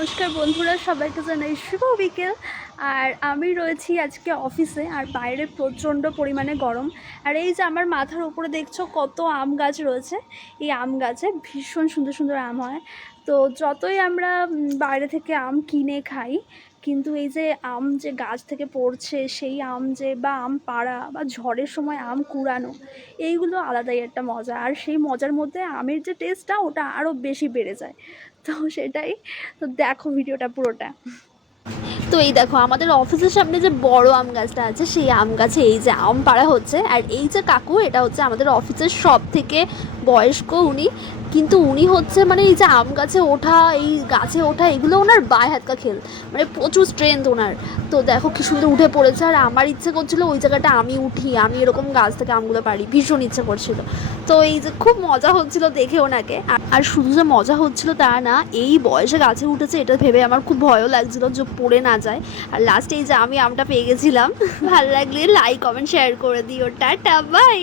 নমস্কার বন্ধুরা, সবাইকে জানাই শুভ বিকেল। আর আমি রয়েছি আজকে অফিসে, আর বাইরে প্রচণ্ড পরিমাণে গরম। আর এই যে আমার মাথার উপরে দেখছো কত আম গাছ রয়েছে। এই আম গাছে ভীষণ সুন্দর সুন্দর আম হয়। তো যতই আমরা বাইরে থেকে আম কিনে খাই, কিন্তু এই যে আম যে গাছ থেকে পড়ছে সেই আম যে, বা আম পাড়া বা ঝড়ের সময় আম কুড়ানো, এইগুলো আলাদাই একটা মজা। আর সেই মজার মধ্যে আমের যে টেস্টটা, ওটা আরও বেশি বেড়ে যায়। তো সেটাই। তো দেখো ভিডিওটা পুরোটা। তো এই দেখো আমাদের অফিসের সামনে যে বড় আম গাছটা আছে, সেই আম গাছে এই যে আম পাড়া হচ্ছে। আর এই যে কাকু, এটা হচ্ছে আমাদের অফিসের সব থেকে বয়স্ক উনি। কিন্তু উনি হচ্ছে মানে এই যে আম গাছে ওঠা, এই গাছে ওঠা, এগুলো ওনার বায় হাত কা খেল, মানে প্রচুর স্ট্রেংথ ওনার। তো দেখো কি সুন্দর উঠে পড়েছে। আর আমার ইচ্ছে করছিল ওই জায়গাটা আমি উঠি, আমি এরকম গাছ থেকে আমগুলো পারি, ভীষণ ইচ্ছে করছিল। তো এই যে খুব মজা হচ্ছিল দেখে ওনাকে। আর শুধু যে মজা হচ্ছিল তা না, এই বয়সে গাছে উঠেছে এটা ভেবে আমার খুব ভয়ও লাগছিল যে পড়ে না যায়। আর লাস্টে এই যে আমি আমটা পেয়ে গেছিলাম। ভালো লাগলে লাইক কমেন্ট শেয়ার করে দিও। Tata bye.